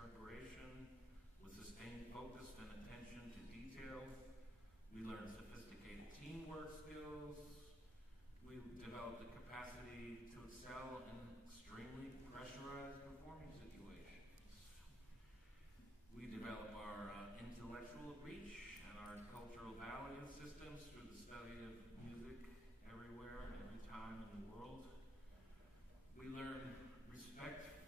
preparation with sustained focus and attention to detail. We learn sophisticated teamwork skills. We develop the capacity to excel in extremely pressurized performing situations. We develop our intellectual reach and our cultural value systems through the study of music everywhere and every time in the world. We learn respect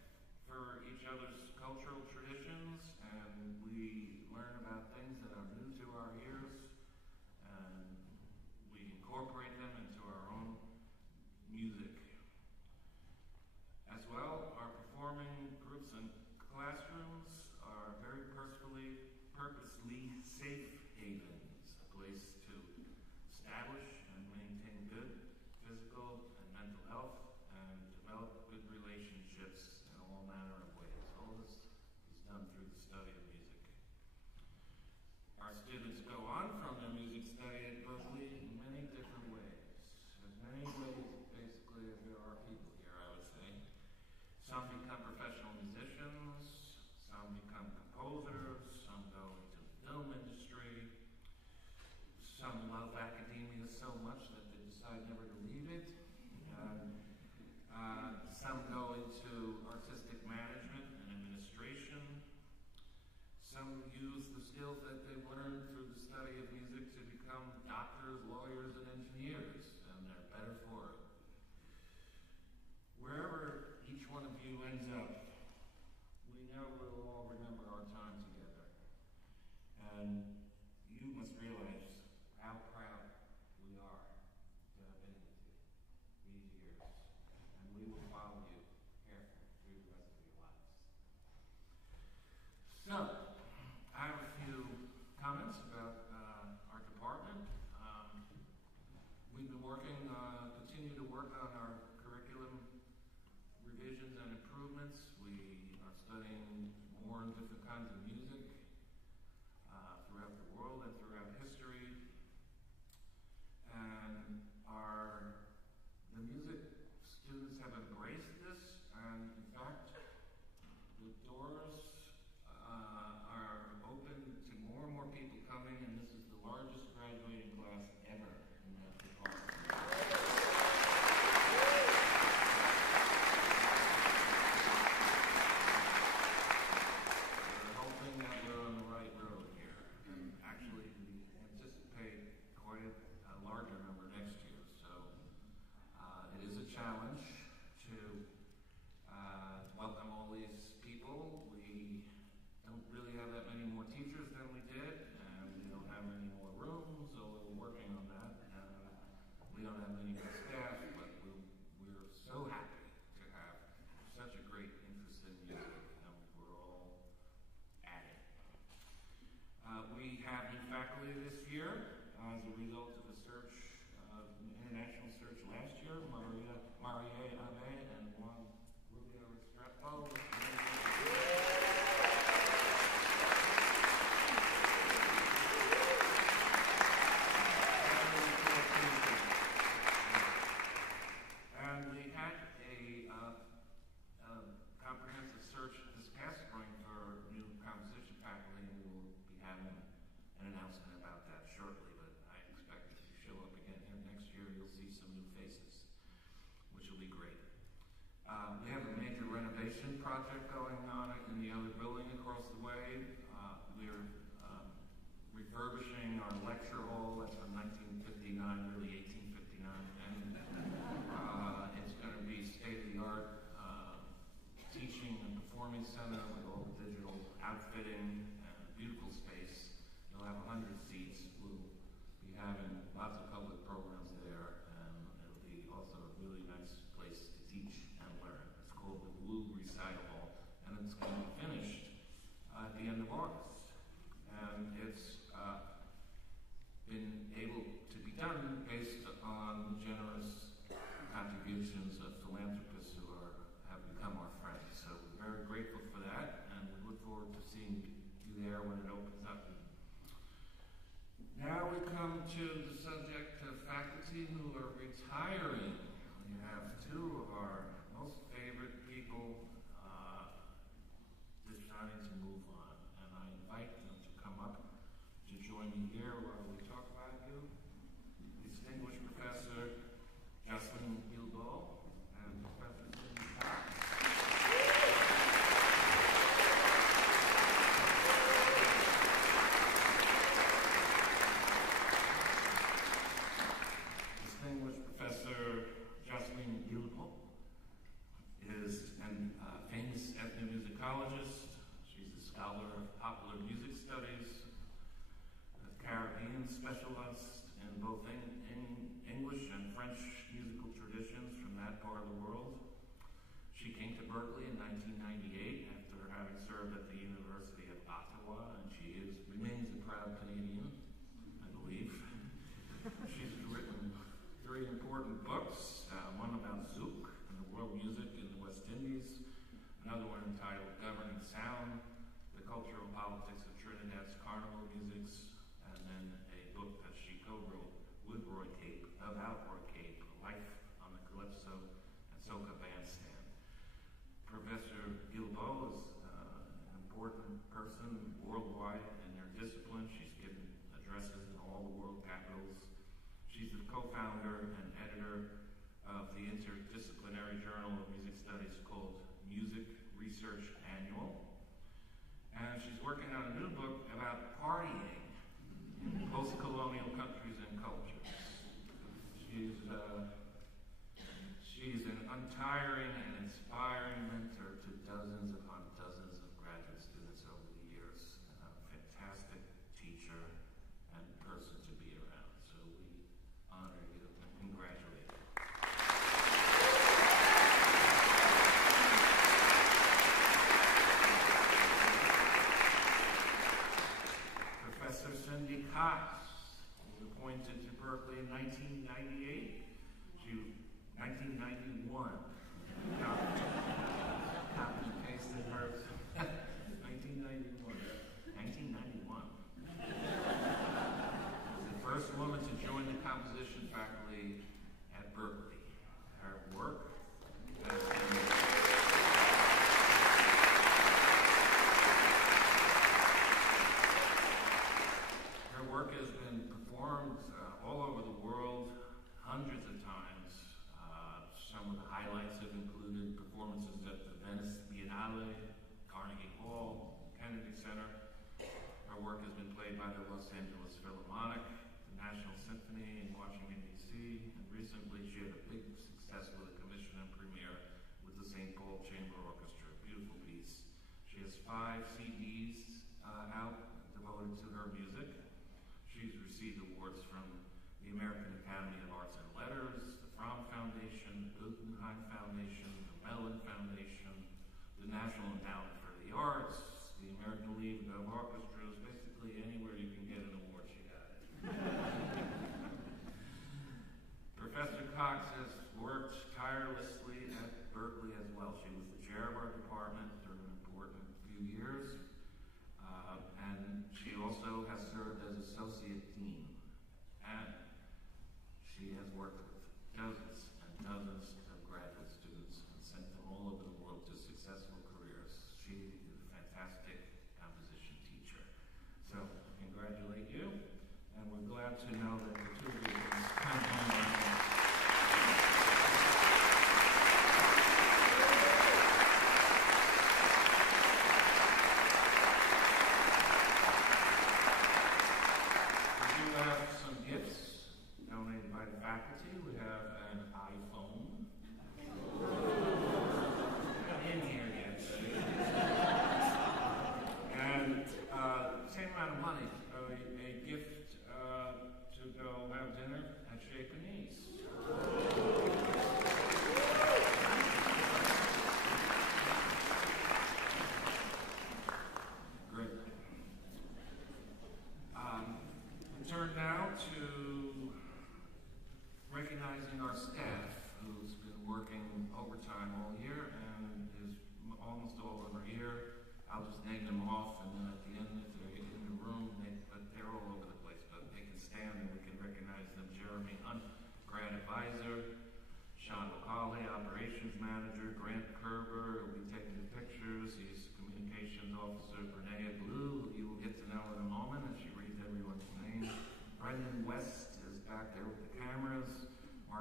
for each other's cultural traditions, and we learn about things that are new to our ears, and we incorporate them into our own music. As well, our performing groups and classrooms are very purposefully safe havens, a place to establish and maintain good physical and mental health and develop good relationships in all manner of ways. All this is done through the study of music. Our students go on from their music study at Berklee in many different ways. As many ways, basically, as there are people here, I would say. Some become professional musicians, some become composers, some go into the film industry, some love academia so much that they decide never to leave it. Some go into artistic management and administration. Some use the skills that they've learned through the study of music to become doctors, lawyers, and engineers, and they're better for it. Wherever each one of you ends up, we know we'll all remember our time together. And you must realize how proud we are to have been with you these years. And we will follow you carefully through the rest of your lives. So, I have a few comments about our department. We've been continue to work on our curriculum revisions and improvements. We are studying more and different kinds of music throughout the world and throughout history. And the music students have embraced this, and in fact, the doors are open to more and more people coming, and this is the largest graduating class ever in that department. We're hoping that we're on the right road here, and actually we anticipate quite a larger number next year, so it is a challenge to welcome all these people. We don't really have that many more teachers than we did, and we don't have any more rooms, so we're working on that. We don't have any more staff, but we're so happy to have such a great interest in music, and we're all at it. We have new faculty this year as a result of a search, an international search last year. Marie Abe and Juan Rubio Restrepo. And we had a comprehensive search this past spring for new composition faculty, and we will be having an announcement about that shortly, but I expect if you show up again here next year, you'll see some new faces, which will be great. We have a major renovation project going on in the other building across the way. We're refurbishing our lecture hall. That's from 1959, really 1859. And it's going to be state-of-the-art teaching and performing center with all the digital outfitting and a beautiful space. You'll have 100 seats. We'll be having lots of public programs there, and it'll be also a really nice place to teach and learn. It's called the Wu Recital Hall, and it's going to be finished at the end of August. And it's been able to be done based on the generous contributions of philanthropists who have become our friends. So we're very grateful for that, and we look forward to seeing you there when it opens up. Now we come to the subject of faculty who are retiring. We have two of our most favorite people, this shining join me here while we talk about you. Distinguished Professor Jocelyn Guilbeault and Professor Cindy Cox. Distinguished Professor Jocelyn Guilbeault is a famous ethnomusicologist. She's a scholar of popular music studies, a Caribbean specialist in both English and French musical traditions from that part of the world. She came to Berklee in 1998 after having served at the University of Ottawa, and she remains a proud Canadian, I believe. She's written 3 important books, one about Zouk and the world music in the West Indies, another one entitled Governing Sound, the Cultural Politics of Trinidad's Carnival Musics, and then a book that she co-wrote with Roy Cape, about Roy Cape, Life on the Calypso and Soca Bandstand. Professor Guilbeault is an important person worldwide in her discipline. She's given addresses in all the world capitals. She's the co-founder and editor of the interdisciplinary journal of music studies called Music Research Annual. And she's working on a new book about partying in post-colonial countries and cultures. She's an untiring and inspiring mentor to dozens upon dozens of graduate students over the years, and a fantastic teacher and person to be around. So we honor you and congratulate you. Professor Cindy Cox was appointed to Berklee in 1998. 1991. Copy and pasted hers. 1991. 1991. Was the first woman to join the composition faculty at Berklee. Her work has been performed all over the world, hundreds of times. Some of the highlights have included performances at the Venice Biennale, Carnegie Hall, Kennedy Center. Her work has been played by the Los Angeles Philharmonic, the National Symphony in Washington, D.C., and recently she had a big success with a commission and premiere with the St. Paul Chamber Orchestra. Beautiful piece. She has 5 CDs out devoted to her music. She's received awards from the American Academy of Arts and Letters, the Fromm Foundation, the Guggenheim Foundation, the Mellon Foundation, the National Endowment for the Arts, the American League of Orchestras, basically anywhere you can get an award, she got it. Professor Cox has worked tirelessly at Berklee as well. She was the chair of our department during an important few years. And she also has served as associate dean. And she has worked with dozens and dozens of graduate students and sent them all over the world to successful careers. She is a fantastic composition teacher. So, I congratulate you, and we're glad to know that the two of you can come home right now. Faculty, we have an iPhone. Not in here yet. And same amount of money, a gift to go have dinner at Chez Panisse. Great. We turn now to recognizing our staff, who's been working overtime all year and is almost all over here. I'll just name them off, and then at the end, if they're in the room, but they're all over the place, but they can stand and we can recognize them. Jeremy Hunt, grad advisor. Sean McCauley, operations manager. Grant Kerber, who'll be taking the pictures. He's communications officer. Renee Blue, who you will get to know in a moment, and she reads everyone's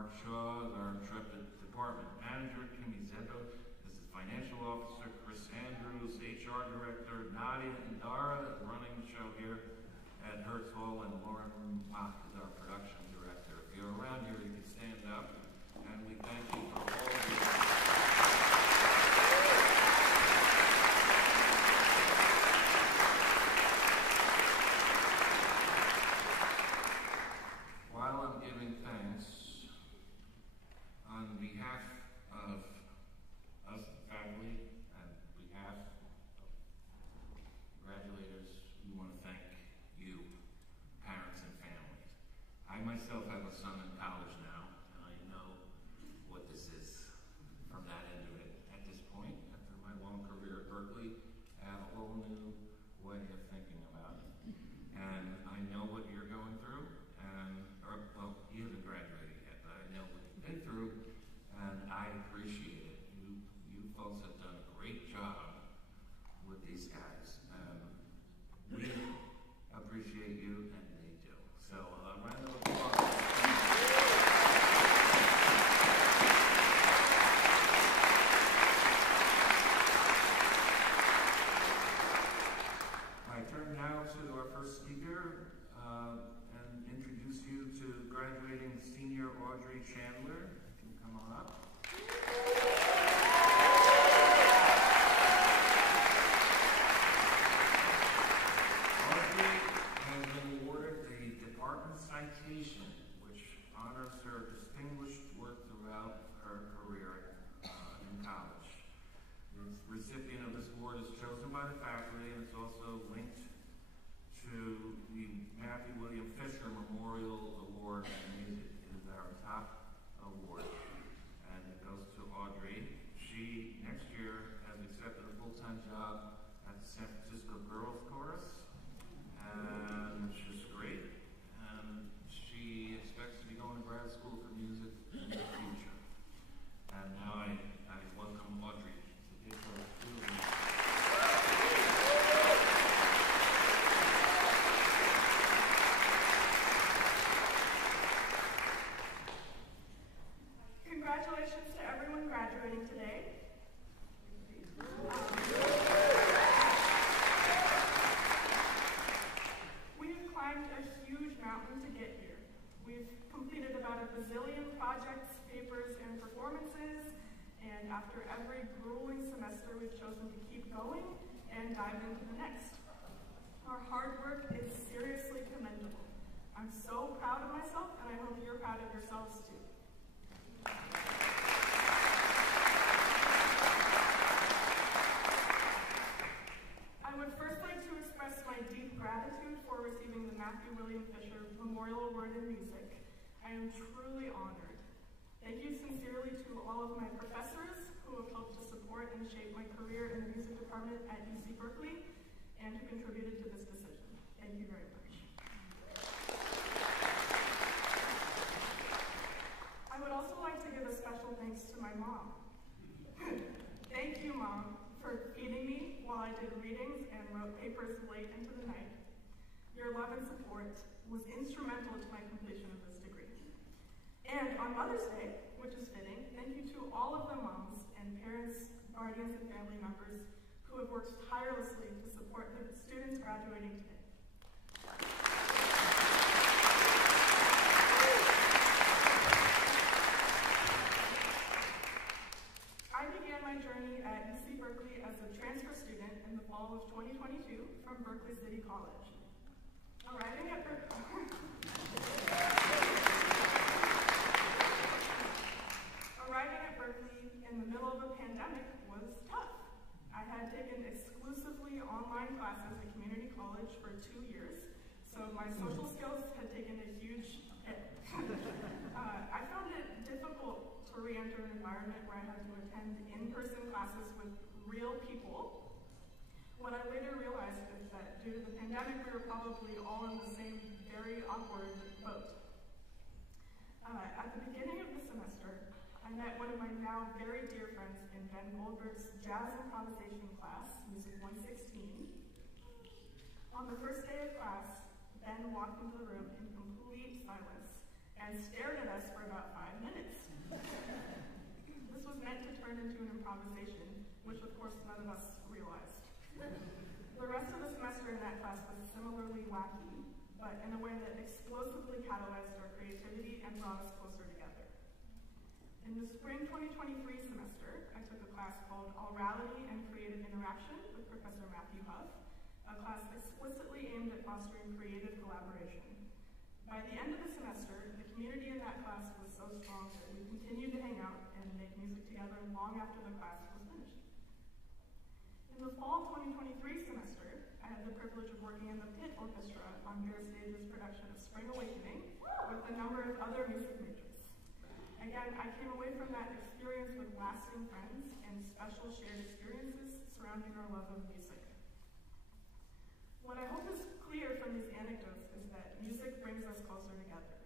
Mark Shaw is our intrepid department manager. Kimmy Zeto is the financial officer. Chris Andrews, HR director. Nadia and Dara running the show here at Hertz Hall, and Lauren Mock is our production director. If you're around here, you can stand up, and we thank you for all of you. While I'm giving thanks, on behalf of us, the faculty, and behalf of graduators, we want to thank you, parents and families. I myself have a son in college now, and I know what this is from that end of it. At this point, after my long career at Berkeley, I have a whole new way of thinking about it. And I know what you're going through, well, you haven't graduated yet, but I know what you've been through, and I appreciate it. You folks have done a great job with these guys. We appreciate you, and they do. So, round of applause. I turn now to our first speaker, and introduce you to graduating senior Audrey Chandler. You can come on up. Audrey has been awarded the Department Citation, which honors her distinguished work throughout her career in college. The recipient of this award is chosen by the faculty, and it's also linked to the Matthew William Fisher Memorial Award in Music. It is our top award, and it goes to Audrey. She, next year, has accepted a full-time job at the San Francisco Girls Chorus, and which is great. And she expects to be going to grad school for music in the future. And now I welcome Audrey to give her Congratulations to everyone graduating today. We have climbed a huge mountain to get here. We've completed about a bazillion projects, papers, and performances, and after every grueling semester, we've chosen to keep going and dive into the next. Our hard work is seriously commendable. I'm so proud of myself, and I hope you're proud of yourselves too. I would first like to express my deep gratitude for receiving the Matthew William Fisher Memorial Award in Music. I am truly honored. Thank you sincerely to all of my professors who have helped to support and shape my career in the music department at UC Berkeley and who contributed to this decision. Thank you very much. I would also like to give a special thanks to my mom. Thank you, Mom, for feeding me while I did readings and wrote papers late into the night. Your love and support was instrumental to my completion of this degree. And on Mother's Day, which is fitting, thank you to all of the moms and parents, guardians, and family members who have worked tirelessly to support the students graduating today. I began my journey at UC Berkeley as a transfer student in the fall of 2022 from Berkeley City College. Arriving at Berkeley in the middle of a pandemic was tough. I had taken exclusively online classes at community college for 2 years, so my social skills had taken a huge hit. I found it difficult to re-enter an environment where I had to attend in-person classes with real people. What I later realized is that due to the pandemic, we were probably all in the same very awkward boat. At the beginning of the semester, I met one of my now very dear friends in Ben Goldberg's jazz improvisation class, Music 116. On the first day of class, Ben walked into the room in complete silence and stared at us for about 5 minutes. This was meant to turn into an improvisation, which of course none of us realized. The rest of the semester in that class was similarly wacky, but in a way that explosively catalyzed our creativity and brought us closer together. In the spring 2023 semester, I took a class called Aurality and Creative Interaction with Professor Matthew Huff, a class explicitly aimed at fostering creative collaboration. By the end of the semester, the community in that class was so strong that we continued to hang out and make music together long after the class was finished. In the fall 2023 semester, I had the privilege of working in the pit orchestra on Bear Stage's production of Spring Awakening with a number of other music majors. Again, I came away from that experience with lasting friends and special shared experiences surrounding our love of music. What I hope is clear from these anecdotes is that music brings us closer together.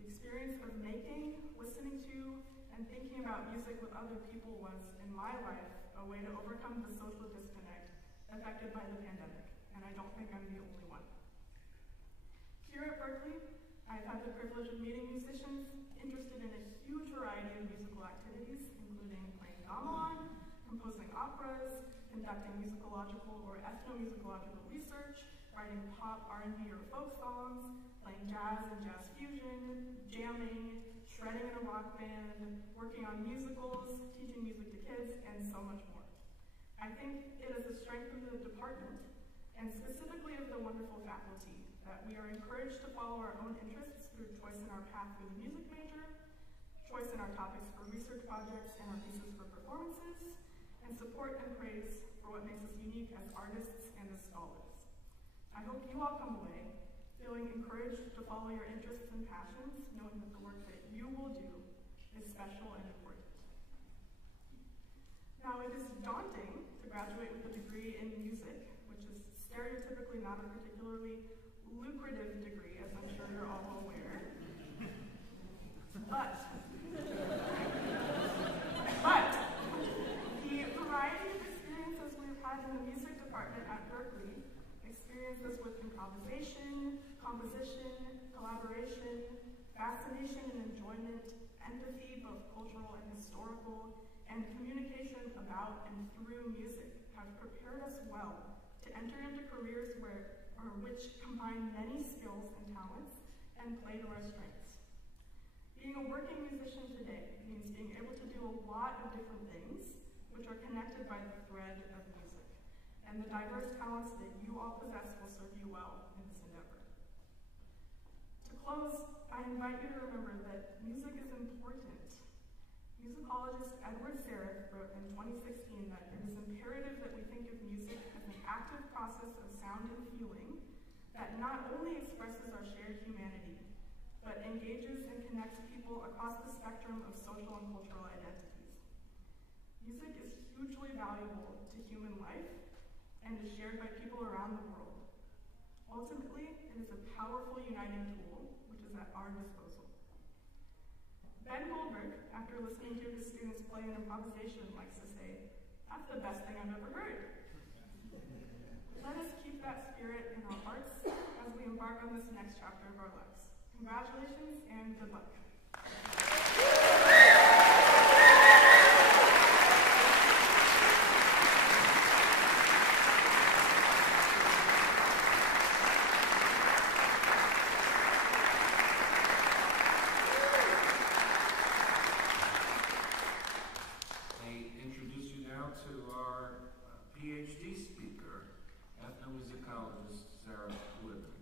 The experience of making, listening to, and thinking about music with other people was, in my life, a way to overcome the social disconnect affected by the pandemic, and I don't think I'm the only one. Here at Berkeley, I've had the privilege of meeting musicians interested in a huge variety of musical activities, including playing gamelan, composing operas, conducting musicological or ethnomusicological research, writing pop, R&B, or folk songs, playing jazz and jazz fusion, jamming, shredding in a rock band, working on musicals, teaching music to kids, and so much more. I think it is a strength of the department, and specifically of the wonderful faculty, that we are encouraged to follow our own interests through choice in our path through the music major, choice in our topics for research projects and our pieces for performances, and support and praise for what makes us unique as artists and as scholars. I hope you all come away feeling encouraged to follow your interests and passions, knowing that the work that you will do is special and important. Now, it is daunting to graduate with a degree in music, which is stereotypically not a particularly lucrative degree, as I'm sure you're all aware. But the variety of experiences we've had in the music department at Berkeley, experiences with improvisation, composition, collaboration, fascination and enjoyment, empathy, both cultural and historical, and communication about and through music have prepared us well to enter into careers which combine many skills and talents and play to our strengths. Being a working musician today means being able to do a lot of different things which are connected by the thread of music, and the diverse talents that you all possess will serve you well in this endeavor. To close, I invite you to remember that music is important. Musicologist Edward Serif wrote in 2016 that it is imperative that we think of music as an active process of sound and feeling that not only expresses our shared humanity, but engages and connects people across the spectrum of social and cultural identities. Music is hugely valuable to human life and is shared by people around the world. Ultimately, it is a powerful uniting tool, which is at our disposal. Ben Goldberg, after listening to his students play an improvisation, likes to say, "That's the best thing I've ever heard." Let us keep that spirit in our hearts as we embark on this next chapter of our lives. Congratulations and good luck. PhD speaker, ethnomusicologist Sarah Woodrick.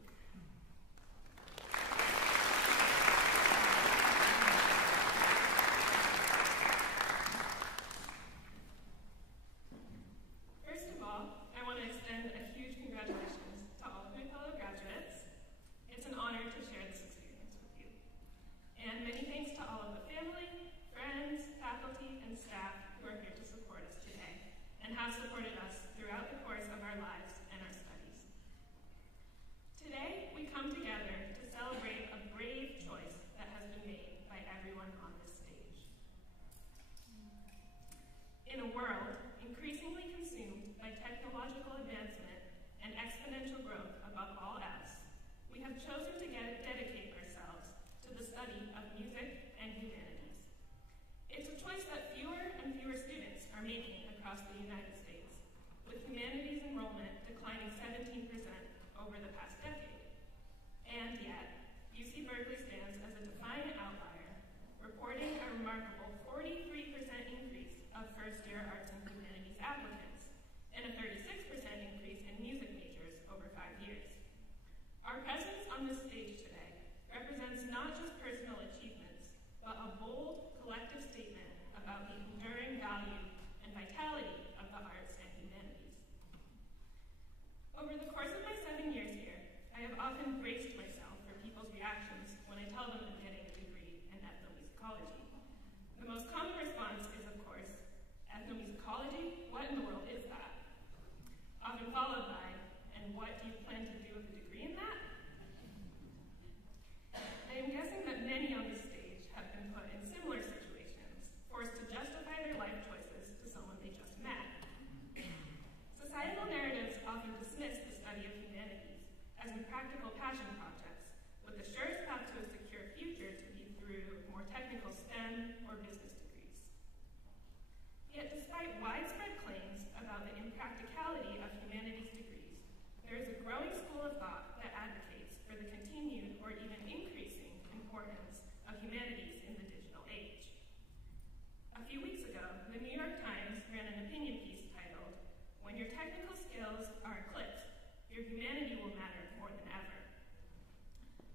First of all, I want to extend a huge congratulations to all of my fellow graduates. It's an honor to share this experience with you. And many thanks to all of the family, friends, faculty, and staff who are here to support us today and have supported us throughout the course of our lives and our studies. Today, we come together to celebrate a brave choice that has been made by everyone on this stage. In a world increasingly consumed by technological advancement and exponential growth above all else, we have chosen to dedicate ourselves to the study over the past decade. And yet, UC Berkeley stands as a defiant outlier, reporting a remarkable 43% increase of first-year arts and humanities applicants, and a 36% increase in music majors over 5 years. Our presence on this stage today represents not just personal achievements, but a bold collective statement about the enduring value and vitality of the arts and humanities. Over the course of my 7 years here, I have often braced myself for people's reactions when I tell them I'm getting a degree in ethnomusicology. The most common response is, of course, ethnomusicology? What in the world is that? Often followed by, and what do you plan to do with a degree in that? I am guessing that many on this stage have been put in similar situations, forced to justify their life choices to someone they just met. Societal narratives often dismiss the study of humanities as impractical passion projects, with the surest path to a secure future to be through more technical STEM or business degrees. Yet despite widespread claims about the impracticality of humanities degrees, there is a growing school of thought that advocates for the continued or even increasing importance of humanities in the digital age. A few weeks ago, the New York Times ran an opinion piece titled, "When your technical skills are eclipsed, your humanity will matter more than ever."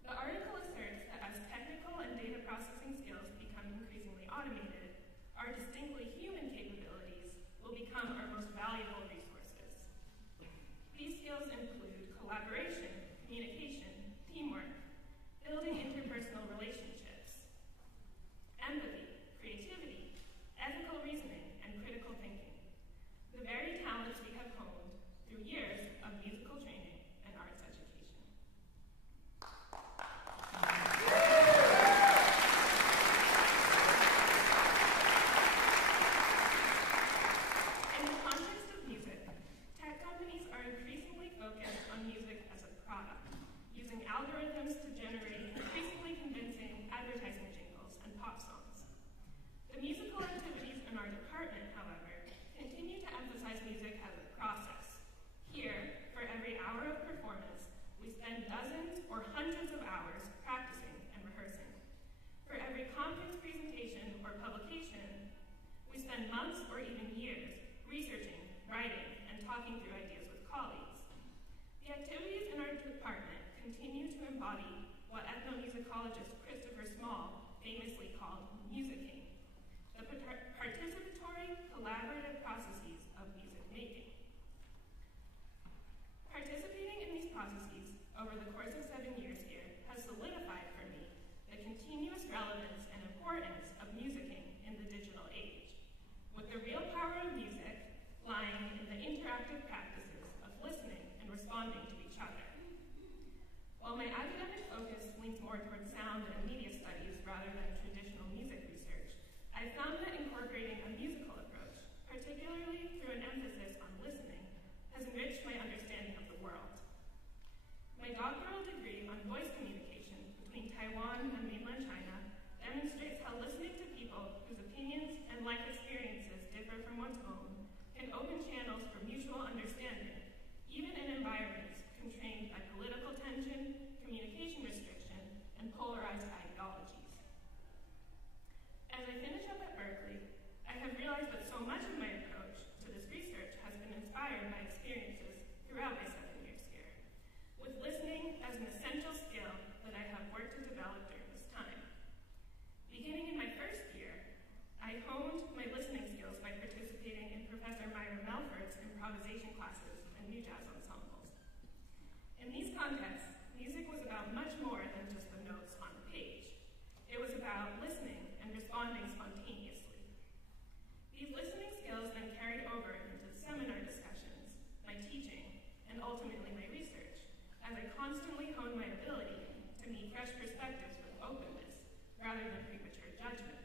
The article asserts that as technical and data processing skills become increasingly automated, our distinctly human capabilities will become our most valuable resources. These skills include collaboration, communication, teamwork, building interpersonal relationships, empathy, creativity, ethical reasoning, and critical thinking. The very talents we have honed through years of musical training and arts education. In the context of music, tech companies are increasingly focused on music as a product, using algorithms to generate increasingly convincing advertising jingles and pop songs. The musical activities in our department, however, continue to emphasize music as a process. Here, for every hour of performance, we spend dozens or hundreds of hours practicing and rehearsing. For every conference presentation or publication, we spend months or even years researching, writing, and talking through ideas with colleagues. The activities in our department continue to embody what ethnomusicologist Christopher Small famously called musicking, the participatory, collaborative processes of music making. Participating in these processes over the course of 7 years here has solidified for me the continuous relevance and importance of musicking in the digital age, with the real power of music lying in the interactive practices of listening and responding to each other. While my academic focus leans more towards sound and media studies rather than traditional music research, I found that incorporating a musical approach, particularly through an emphasis on listening, has enriched my understanding of the world. My doctoral degree on voice communication between Taiwan and mainland China demonstrates how listening to people whose opinions and life experiences differ from one's own can open channels for mutual understanding, even in environments constrained by political tension, communication restriction, and polarized ideologies. As I finish up at Berkeley, I have realized that so much of my approach to this research has been inspired by experiences throughout my 7 years here, with listening as an essential skill that I have worked to develop during this time. Beginning in my first year, I honed my listening skills by participating in Professor Myra Melford's improvisation classes and new jazz ensembles. In these contexts, music was about much more than just the notes on the page. It was about listening and responding spontaneously. These listening skills then carried over into seminar discussions, my teaching, and ultimately my research, as I constantly honed my ability to meet fresh perspectives with openness, rather than premature judgment.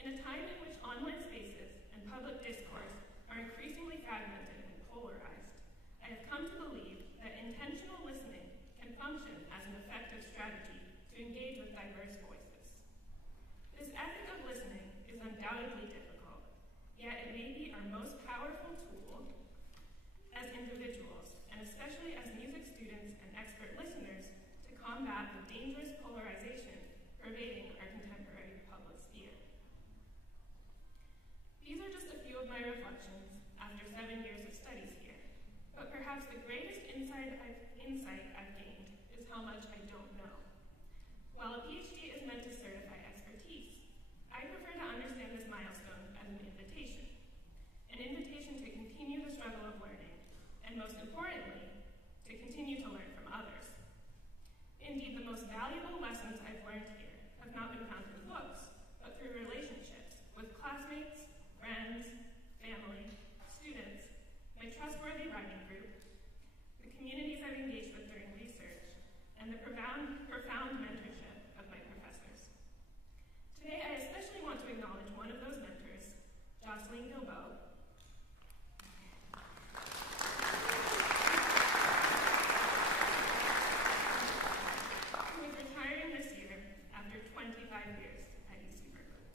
In a time in which online spaces and public discourse are increasingly fragmented and polarized, I have come to believe that intentional listening can function as an effective strategy to engage with diverse voices. This ethic of listening is undoubtedly difficult, yet it may be our most powerful tool as individuals and and especially as music students and expert listeners, to combat the dangerous polarization pervading our contemporary public sphere. These are just a few of my reflections after 7 years of studies here, but perhaps the greatest insight I've gained is how much I don't know. While a PhD is meant to certify expertise, I prefer to understand this milestone as an invitation to continue the struggle of learning, and most importantly, to continue to learn from others. Indeed, the most valuable lessons I've learned here have not been found in books, but through relationships with classmates, friends, family, students, my trustworthy writing group, the communities I've engaged with during research, and the profound mentorship of my professors. Today, I especially want to acknowledge one of those mentors, Jocelyn Gilbeau, who is retiring this year after 25 years at UC Berkeley.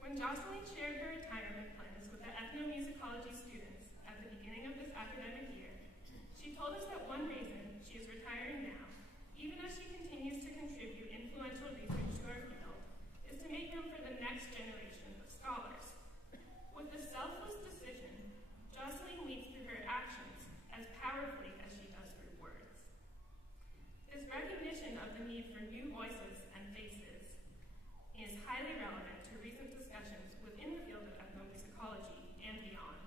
When Jocelyn shared her retirement plans with the ethnomusicology students at the beginning of this academic year, she told us that one reason she is retiring now, even as she continues to contribute influential research to our field, is to make room for the next generation of scholars. With a selfless decision, Jocelyn leads through her actions as powerfully as she does through words. This recognition of the need for new voices and faces is highly relevant to recent discussions within the field of ethnomusicology and beyond.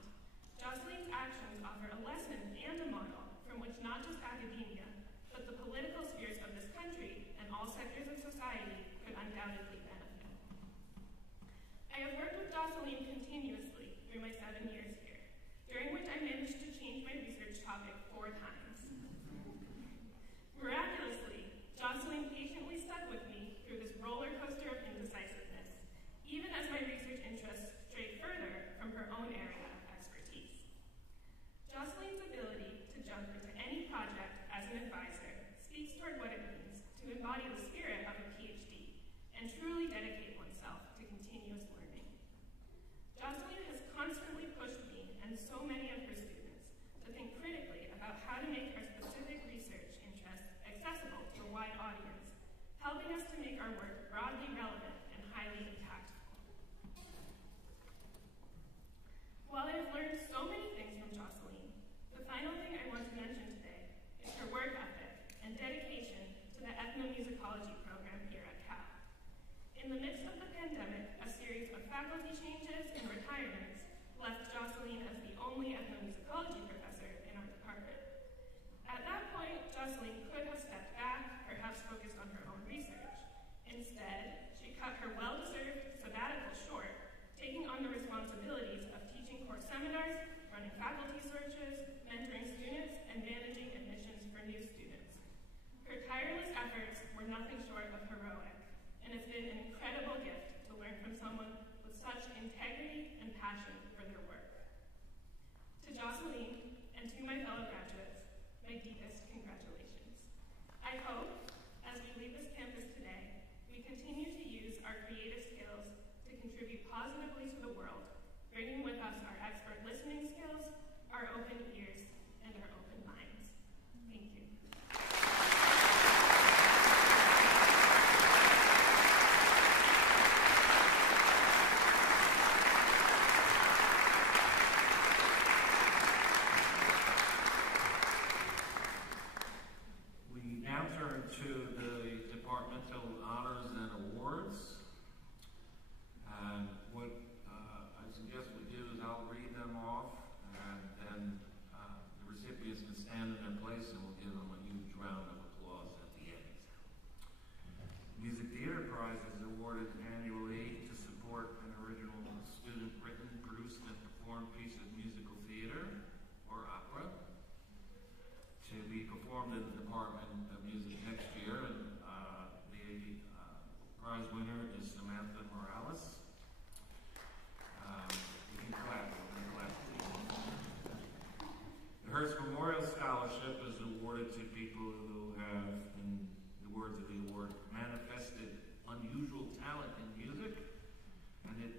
Jocelyn's actions offer a lesson and a model from which not just academia, but the political spheres of this country and all sectors of society could undoubtedly benefit. I have worked with Jocelyn continuously through my 7 years here, during which I managed to change my research topic 4 times. Miraculously, Jocelyn patiently stuck with me through this roller coaster of indecisiveness, even as my research interests strayed further from her own area of expertise. Jocelyn's ability to jump into any project as an advisor speaks toward what it means to embody the spirit of a PhD and truly dedicate oneself to continuous learning. Jocelyn has constantly pushed me and so many of her students to think critically about how to make our specific research interests accessible to a wide audience, helping us to make our work broadly relevant and highly impactful. While I've learned so many things from Jocelyn, the final thing I want to mention today is her work ethic and dedication to the ethnomusicology program here at Cal. In the midst of the pandemic, a series of faculty changes and retirements left Jocelyn as the only ethnomusicology professor in our department. At that point, Jocelyn could have stepped back, perhaps focused on her own research. Instead, she cut her well-deserved sabbatical short, taking on the responsibilities of teaching core seminars, running faculty searches, mentoring students, and managing admissions for new students. Her tireless efforts were nothing short of heroic, and it's been an incredible gift to learn from someone with such integrity and passion for their work. To Jocelyn, and to my fellow graduates, my deepest congratulations. I hope, as we leave this campus today, we continue to use our creative skills to contribute positively to the world, bringing with us our expert listening skills, our open ears, and our open minds. Thank you. We now turn to the departmental honors and awards. And what I suggest we do is I'll read them off, and then the recipients can stand in their place, and we'll give them a huge round of applause at the end. Music Theater Prize is awarded annually to support an original student-written, produced, and performed piece of musical theater or opera to be performed in the Department of Music next year, and the prize winner is Samantha Morales. You can clap. The Hearst Memorial Scholarship is awarded to people who have, in the words of the award, manifested unusual talent in music, and it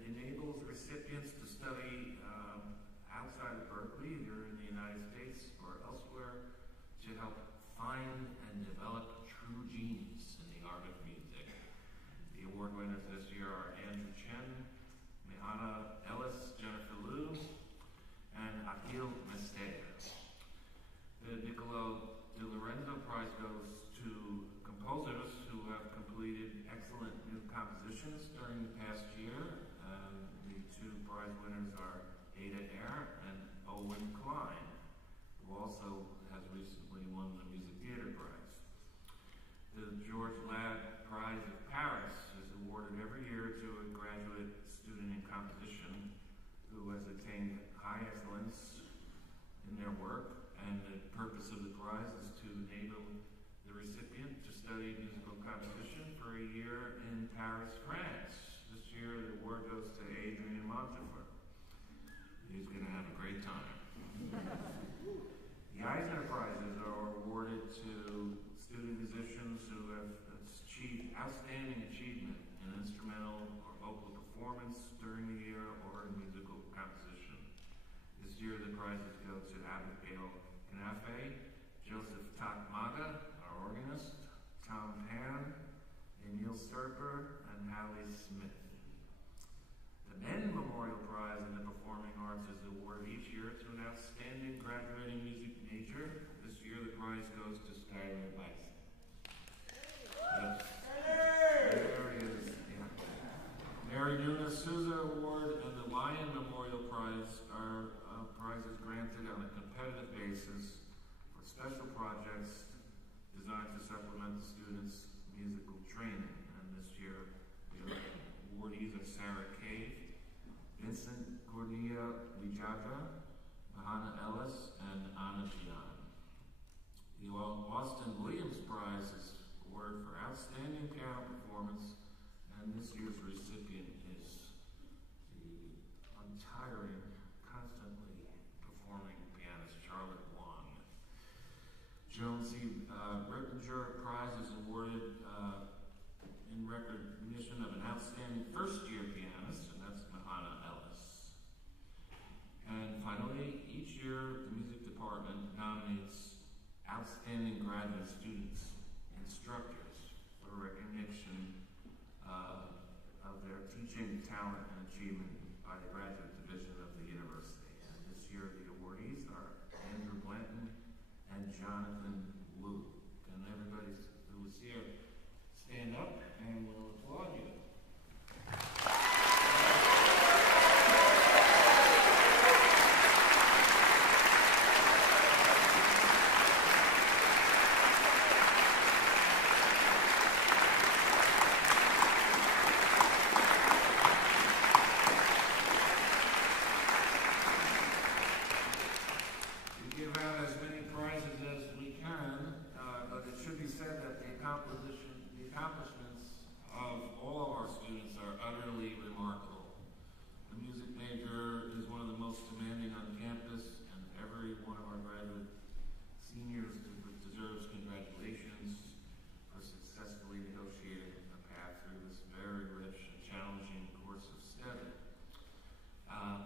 competitions during the past year. The two prize winners are Ada Air and Owen Klein, who also has recently won the Music Theater Prize. The George Ladd Prize of Paris is awarded every year to a graduate student in composition who has attained high excellence in their work, and the purpose of the prize is to enable the recipient to study musical composition for a year in Paris, France. This year the award goes to Adrian Montefiore. He's going to have a great time. The Eisner Prizes are awarded to student musicians who have achieved outstanding achievement in instrumental or vocal performance during the year or in musical composition. This year the prizes go to Abigail Knafe, Joseph Takmaga, our organist, Tom Pan, Emil Sturper, and Hallie Smith. The Men Memorial Prize in the Performing Arts is awarded each year to an outstanding graduating music major. This year the prize goes to Skylar Bison. Yes. There he is. Yeah. Mary Nunes Souza Award and the Lion Memorial Prize are prizes granted on a competitive basis for special projects designed to supplement the students' musical training. And this year the awardees are Sarah Cave, Vincent Cornelia Wijaja, Mahana Ellis, and Anna Gian. The Austin Williams Prize is awarded for outstanding piano performance, and this year's recipient is the untiring, constantly performing pianist Charlotte Wong. Joan C. Rittinger Prize is awarded in recognition of an outstanding first-year pianist, and that's Mahana Ellis. And finally, each year the music department nominates outstanding graduate students, instructors, for recognition of their teaching talent and achievement by the graduate division of the university. And this year the awardees are Andrew Blanton and Jonathan Wu. Can everybody who is here stand up and we'll applaud you. Accomplishments of all of our students are utterly remarkable. The music major is one of the most demanding on campus, and every one of our graduate seniors deserves congratulations for successfully negotiating a path through this very rich and challenging course of study.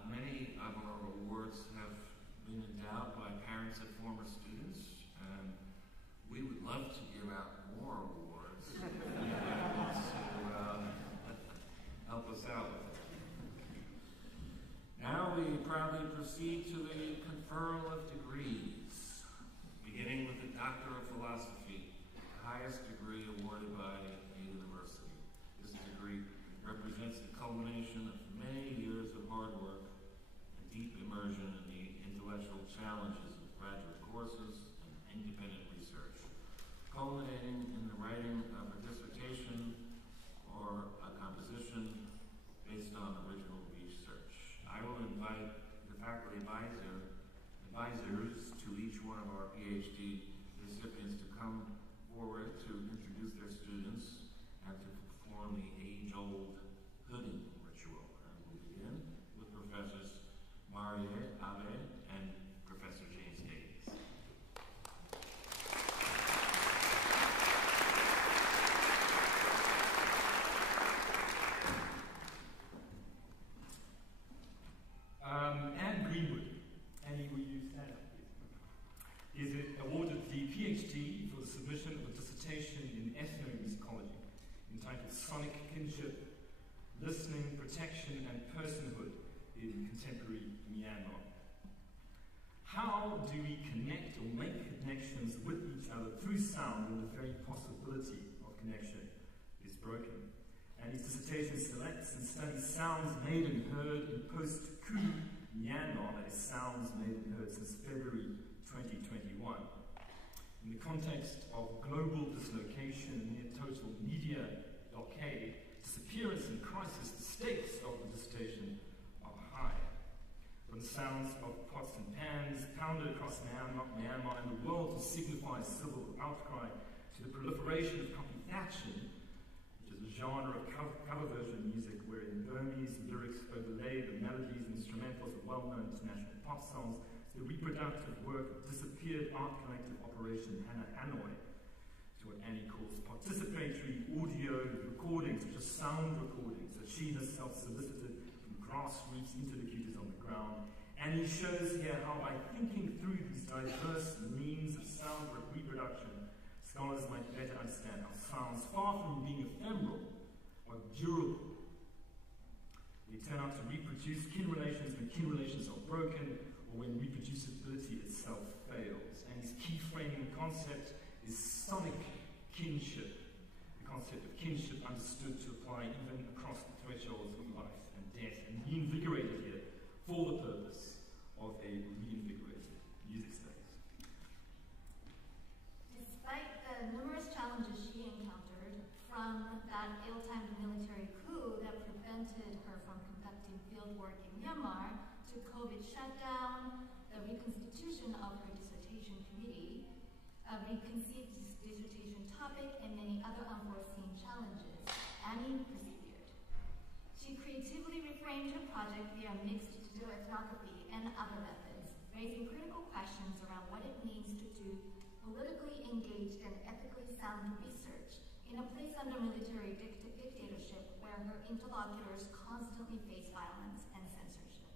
Many of our awards have been endowed by parents of former students, and we would love to give out more awards. Help us out with it. Now we proudly proceed to the conferral of degrees, beginning with the Doctor of Philosophy, the highest degree awarded by a university. This degree represents the culmination of many years of hard work and deep immersion in the intellectual challenges of graduate courses and independent research, culminating in the writing of a dissertation or a composition based on original research. I will invite the faculty advisors to each one of our PhD recipients to come forward to introduce their students and to perform the age-old hooding ritual. And we'll begin with Professors Marie Abe and Professor James Davies. Anne Greenwood, Annie, will you stand up, please? Is awarded the PhD for the submission of a dissertation in ethnomusicology entitled Sonic Kinship, Listening, Protection and Personhood in Contemporary Myanmar. How do we connect or make connections with each other through sound when the very possibility of connection is broken? And his dissertation dissertation selects and studies sounds made and heard in post-coup Myanmar, that is, sounds made and heard since February 2021. In the context of global dislocation and near total media blockade, disappearance and crisis, the stakes of the dissertation are high. From the sounds of pots and pans pounded across Myanmar and the world to signify civil outcry, to the proliferation of copythatching, which is a genre of cover version music wherein Burmese lyrics overlay the melodies and instrumentals of well-known international pop songs, to the reproductive work of disappeared art collective Operation Hannah Hanoi, to what Annie calls participatory audio recordings, which are sound recordings that she herself solicited from grassroots interlocutors on the ground. Annie shows here how by thinking through these diverse means of sound reproduction, scholars might better understand how sounds, far from being ephemeral, are durable. They turn out to reproduce kin relations when kin relations are broken, or when reproducibility itself fails. And his key framing concept is sonic kinship, the concept of kinship understood to apply even across the thresholds of life and death, and reinvigorated here for the purpose of a reinvigorated music studies. Despite the numerous challenges she encountered, from that ill-timed military coup that prevented her from conducting field work in Myanmar, to COVID shutdown, the reconstitution of her dissertation committee, a reconceived dissertation topic, and many other unforeseen challenges, Annie persevered. She creatively reframed her project via mixed digital ethnography and other methods, raising critical questions around what it means to do politically engaged and ethically sound research in a place under military dictatorship where her interlocutors constantly face violence and censorship.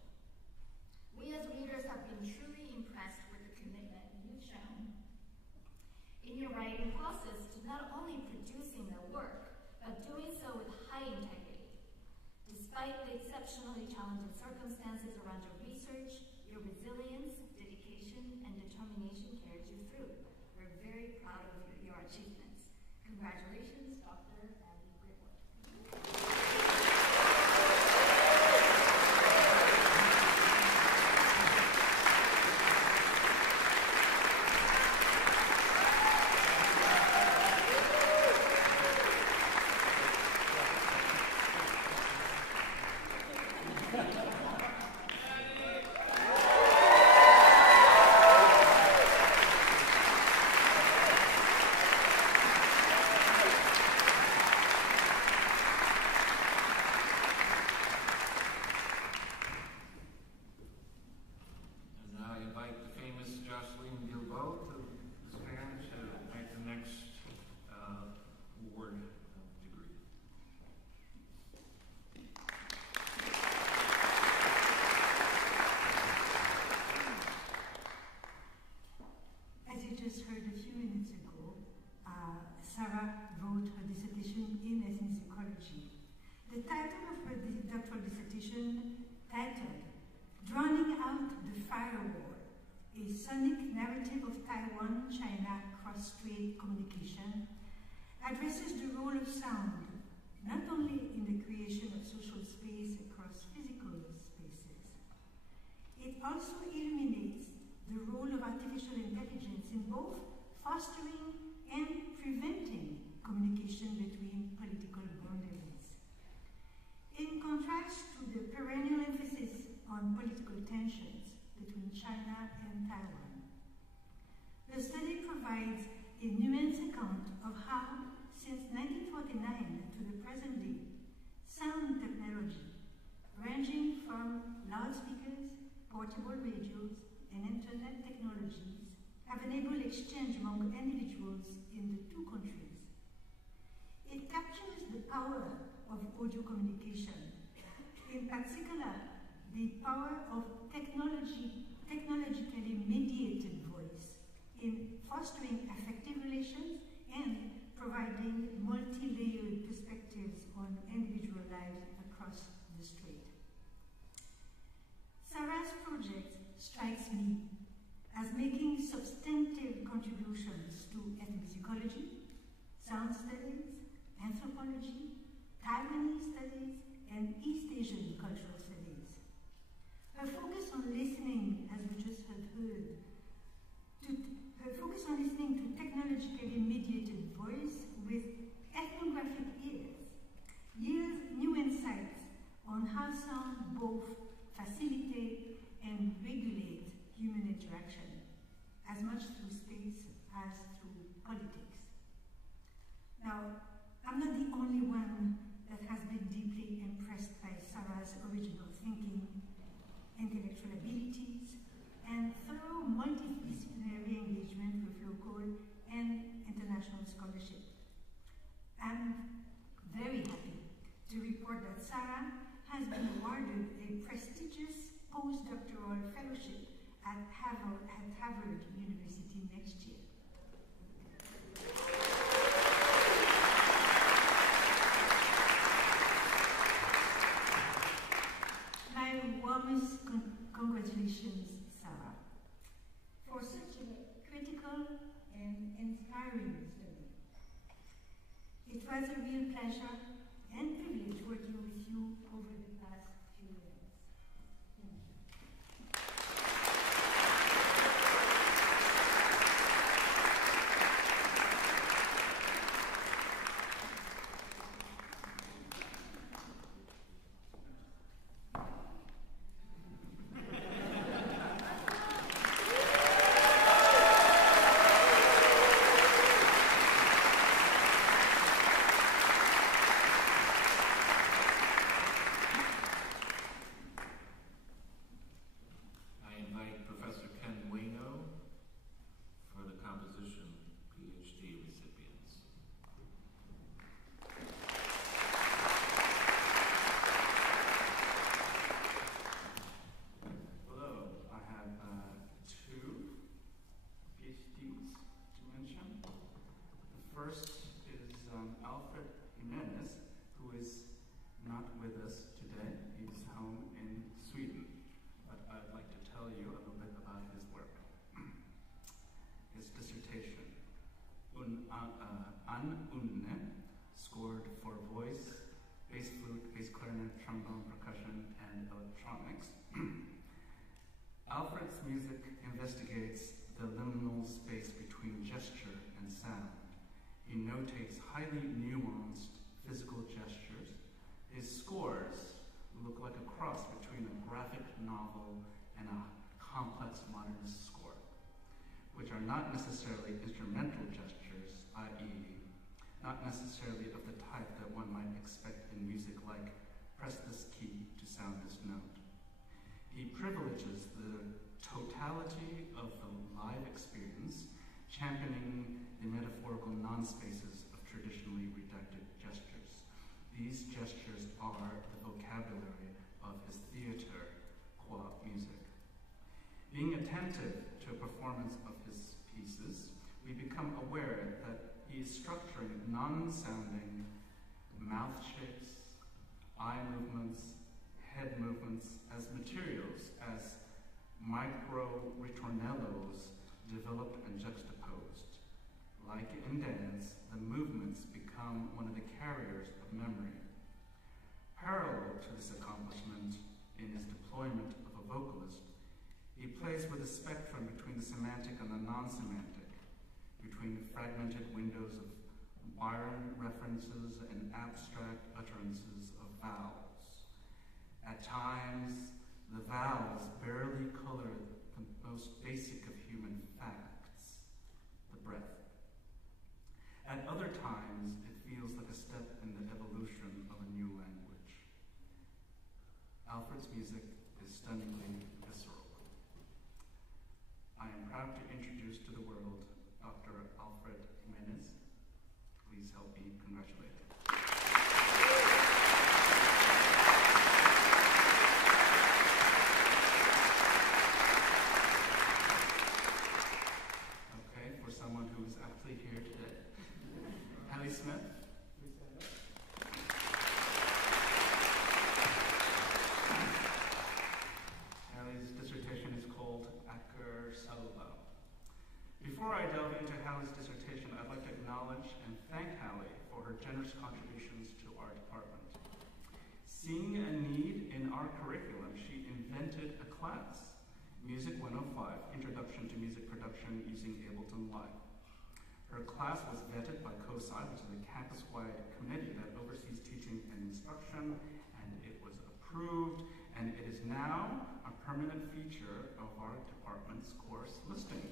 We as readers have been truly impressed with the commitment you've shown in your writing process to not only producing the work, but doing so with high integrity. Despite the exceptionally challenging circumstances around your research, your resilience, dedication, and determination carried you through. We're very proud of your achievements. Congratulations, Dr. Annie Greenwood. Sarah wrote her dissertation in ethnomusicology. The title of her doctoral dissertation, titled Drowning Out the Firewall, a sonic narrative of Taiwan-China cross-strait communication, addresses the role of sound, not only in the creation of social space across physical spaces. It also illuminates the role of artificial intelligence in both fostering and preventing communication between political boundaries. In contrast to the perennial emphasis on political tensions between China and Taiwan, the study provides a nuanced account of how, since 1949 to the present day, sound technology, ranging from loudspeakers, portable radios, and internet technologies, have enabled exchange among individuals in the two countries. It captures the power of audio communication, in particular, the power of technologically mediated voice in fostering affective relations and providing multi-layered perspectives on individual lives across the strait. Sarah's project strikes me as making substantive contributions to ethnomusicology, sound studies, anthropology, Taiwanese studies, report that Sarah has been awarded a prestigious postdoctoral fellowship at Harvard University next year. My warmest congratulations, Sarah, for such a critical and inspiring study. It was a real pleasure and privilege working with you over the past few years. Thank you. scored for voice, bass flute, bass clarinet, trombone, percussion, and electronics. Alfred's music investigates the liminal space between gesture and sound. He notates highly nuanced physical gestures. His scores look like a cross between a graphic novel and a complex modernist score, which are not necessarily instrumental gestures, i.e., not necessarily of the type that one might expect in music like press this key to sound this note. He privileges the totality of the live experience, championing the metaphorical non-spaces of traditionally reductive gestures. These gestures are the vocabulary of his theater, qua music. Being attentive to a performance of his pieces, we become aware that he is structuring non-sounding mouth shapes, eye movements, head movements as materials, as micro-ritornellos developed and juxtaposed. Like in dance, the movements become one of the carriers of memory. Parallel to this accomplishment in his deployment of a vocalist, he plays with a spectrum between the semantic and the non-semantic, between fragmented windows of Byron references and abstract utterances of vowels. At times, the vowels barely color the most basic of human facts, the breath. At other times, it feels like a step in the evolution of a new language. Alfred's music is stunningly visceral. I am proud to introduce to the world Dr. Alfred Jimenez. Please help me congratulate him. Okay, for someone who's actually here today. Hallie Smith. Please stand up. Hallie's dissertation is called Aker Sølva. Before I delve into Hallie's dissertation, I'd like to acknowledge and thank Hallie for her generous contributions to our department. Seeing a need in our curriculum, she invented a class, Music 105, Introduction to Music Production using Ableton Live. Her class was vetted by COSI, which is a campus-wide committee that oversees teaching and instruction, and it was approved, and it is now a permanent feature of our department's course listing.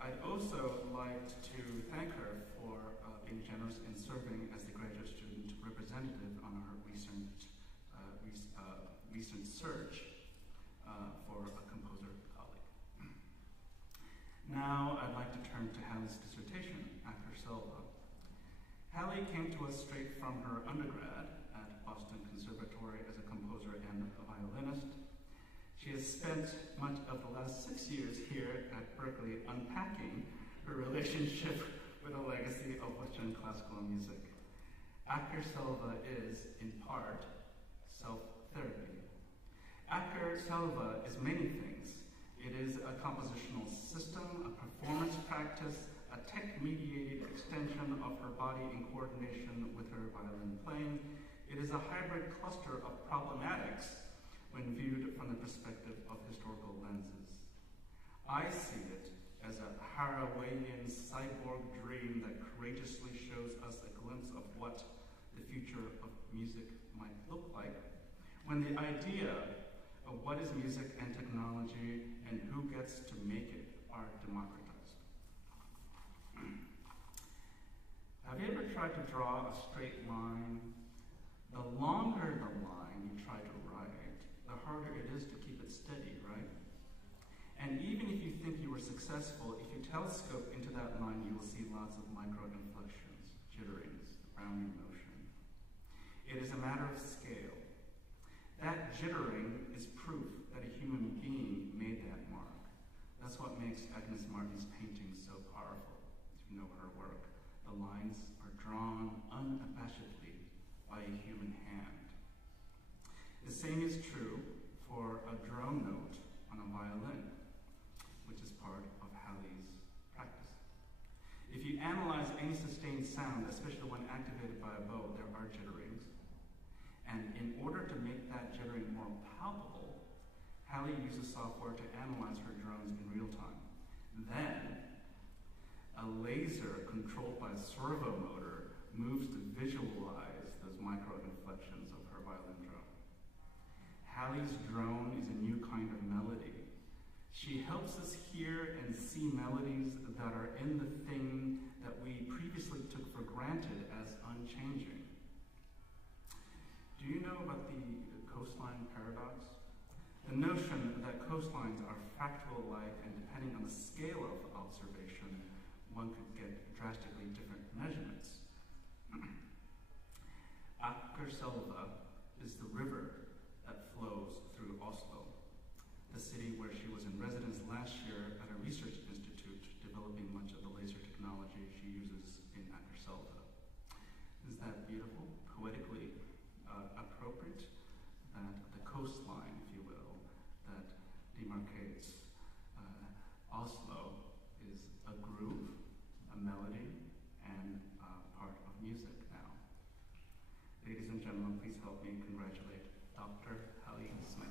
I'd also like to thank her for being generous in serving as the graduate student representative on our recent search for a composer colleague. Hallie came to us straight from her undergrad at Boston Conservatory as a composer and a violinist. She has spent much of the last 6 years here at Berklee unpacking her relationship with a legacy of Western classical music. Acker Selva is, in part, self-therapy. Acker Selva is many things. It is a compositional system, a performance practice, a tech-mediated extension of her body in coordination with her violin playing. It is a hybrid cluster of problematics when viewed from the perspective of historical lenses. I see it as a Harawaiian cyborg dream that courageously shows us a glimpse of what the future of music might look like when the idea of what is music and technology and who gets to make it are democratized. Have you ever tried to draw a straight line? The longer the line you try to write, the harder it is to keep it steady, right? And even if you think you were successful, if you telescope into that line, you will see lots of micro-inflections, jitterings, rounding motion. It is a matter of scale. That jittering is proof that a human being made that mark. That's what makes Agnes Martin's painting so powerful, if you know her work. The lines are drawn unabashedly by a human hand. The same is true for a drone note on a violin, which is part of Hallie's practice. If you analyze any sustained sound, especially when activated by a bow, there are jitterings. And in order to make that jittering more palpable, Hallie uses software to analyze her drones in real time. Then, a laser controlled by a servo motor moves to visualize those micro-inflections of her violin drone. Hallie's drone is a new kind of melody. She helps us hear and see melodies that are in the thing that we previously took for granted as unchanging. Do you know about the coastline paradox? The notion that coastlines are fractal-like and depending on the scale of observation, one could get drastically different measurements. Acker Selva is the river that flows through Oslo, the city where she was in residence last year at a research institute developing much of the laser technology she uses in Acker Selva. Is that beautiful? Poetically appropriate? That the coastline, if you will, that demarcates Oslo is a groove, a melody, and part of music now. Ladies and gentlemen, please help me congratulate Dr. Hallie Smith.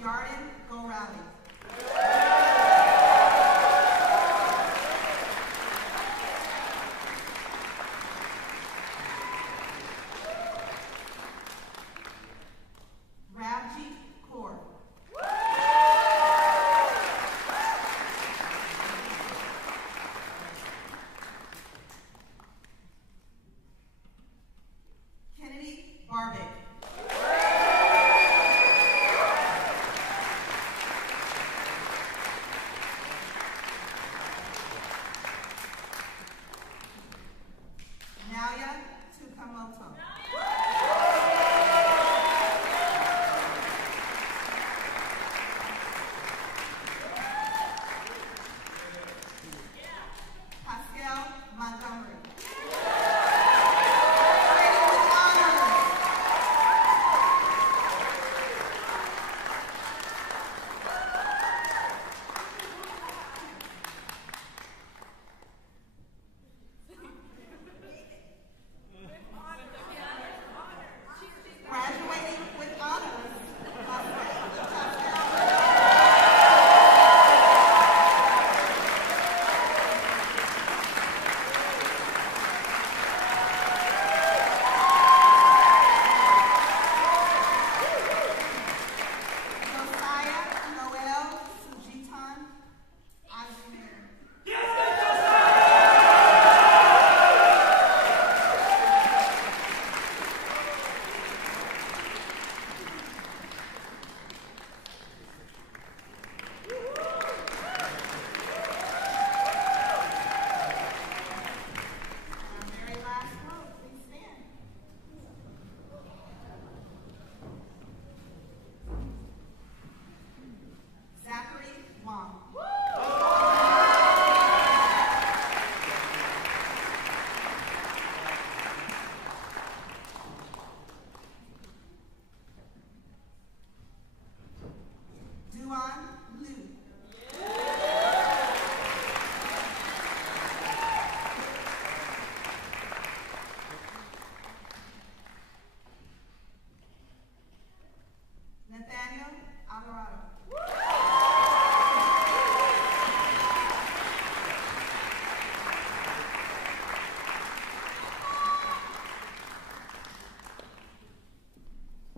Yarden Gorali. Ravjeet Kaur. Kennedy Barbic. Naya Tukamoto. Pascal Montgomery. Graduating with honors. Josiah Noel Sujitan Ajmer. Our very last row, please stand. Zachary Wong. Duan Liu. Nathaniel Alvarado.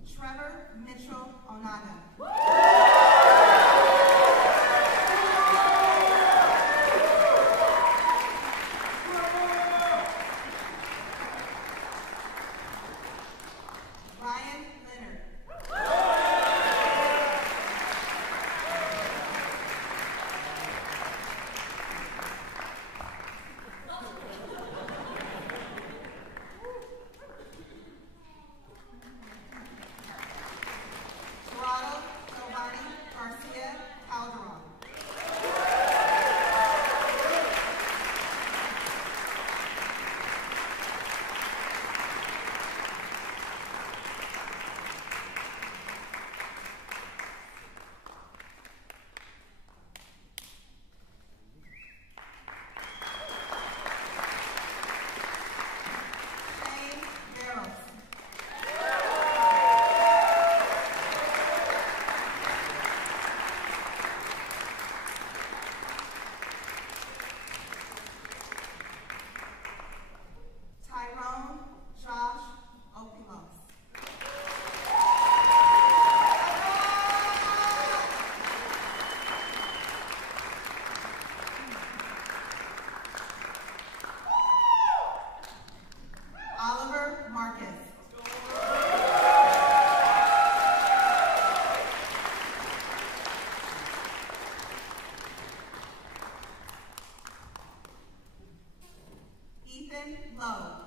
Trevor Mitchell Onaga. Ryan Leonard. Gerardo Giovanni Garcia Calderon. Shane Barrows. Tyrone Josh Opilos. Oliver Marcus. Ethan Lowe.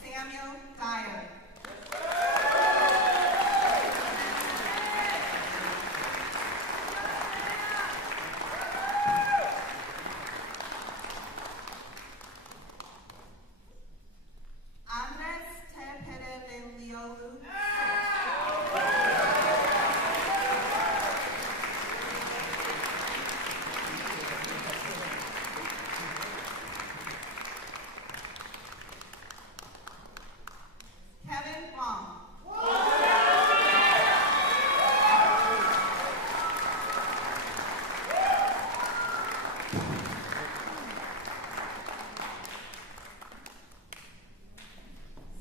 Samuel Dyer. Andres Tepedeliolu Fong.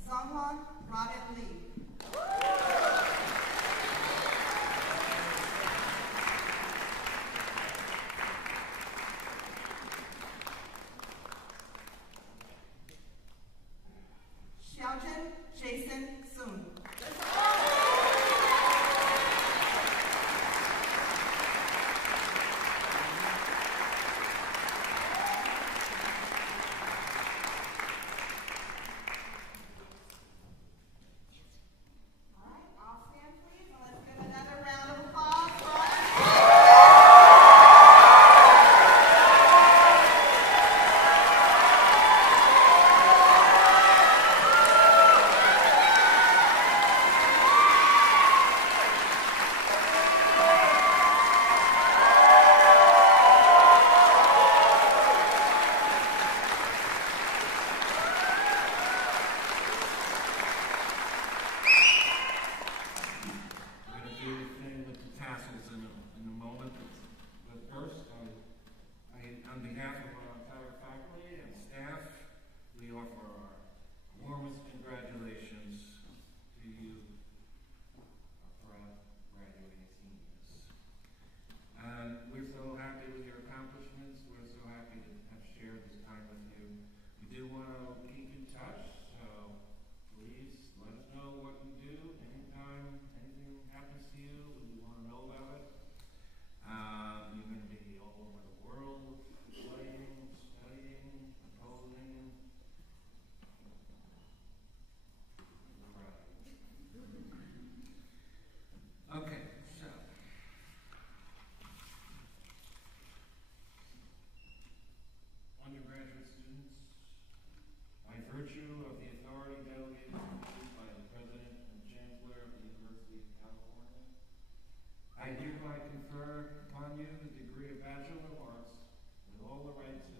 Sungwon Robin Lee. Xiaojun Jason Soon. All right, all stand please, and let's give another round of applause for our We're going to do the thing with the tassels in a moment. But first, on behalf of our entire faculty and staff, we offer our warmest congratulations to you, our proud graduating seniors. And we're so happy with your accomplishments. We're so happy to have shared this time with you. We do want to keep in touch, so please let us know what you do anytime anything happens to you. We want to know about it. You're going to be all over the world, playing, studying, composing. Okay, so. Undergraduate students, by virtue of the authority delegated to me by the President and Chancellor of the University of California, I hereby confer upon you the degree of Bachelor of Arts with all the rights and